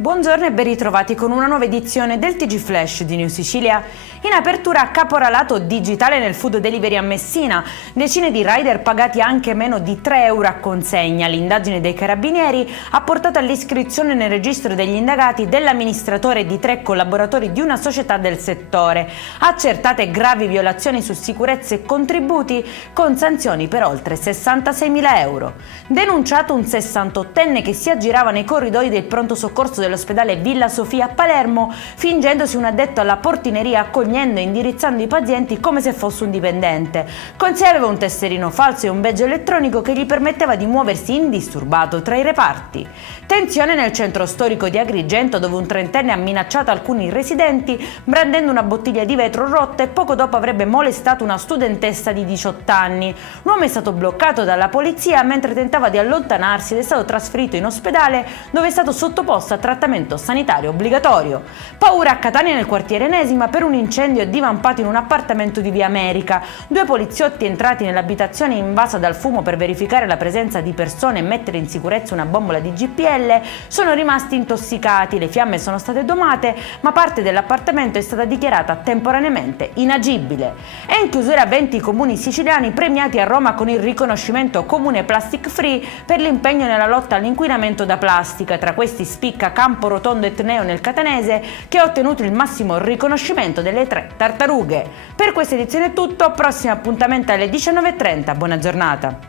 Buongiorno e ben ritrovati con una nuova edizione del TG Flash di New Sicilia. In apertura caporalato digitale nel food delivery a Messina, decine di rider pagati anche meno di 3 euro a consegna. L'indagine dei carabinieri ha portato all'iscrizione nel registro degli indagati dell'amministratore e di 3 collaboratori di una società del settore. Accertate gravi violazioni su sicurezza e contributi con sanzioni per oltre 66.000 euro. Denunciato un 68enne che si aggirava nei corridoi del pronto soccorso dell'ospedale Villa Sofia a Palermo, fingendosi un addetto alla portineria, accogliendo e indirizzando i pazienti come se fosse un dipendente. Con sé aveva un tesserino falso e un badge elettronico che gli permetteva di muoversi indisturbato tra i reparti. Tensione nel centro storico di Agrigento, dove un trentenne ha minacciato alcuni residenti brandendo una bottiglia di vetro rotta e poco dopo avrebbe molestato una studentessa di 18 anni. L'uomo è stato bloccato dalla polizia mentre tentava di allontanarsi ed è stato trasferito in ospedale, dove è stato sottoposto a trattamento sanitario obbligatorio. Paura a Catania, nel quartiere Enesima, per un incendio divampato in un appartamento di Via America. 2 poliziotti entrati nell'abitazione invasa dal fumo per verificare la presenza di persone e mettere in sicurezza una bombola di GPL sono rimasti intossicati. Le fiamme sono state domate, ma parte dell'appartamento è stata dichiarata temporaneamente inagibile. È in chiusura 20 comuni siciliani premiati a Roma con il riconoscimento Comune Plastic Free per l'impegno nella lotta all'inquinamento da plastica. Tra questi spicca Campo Rotondo Etneo nel Catanese, che ha ottenuto il massimo riconoscimento delle 3 tartarughe. Per questa edizione è tutto, prossimo appuntamento alle 19:30, buona giornata.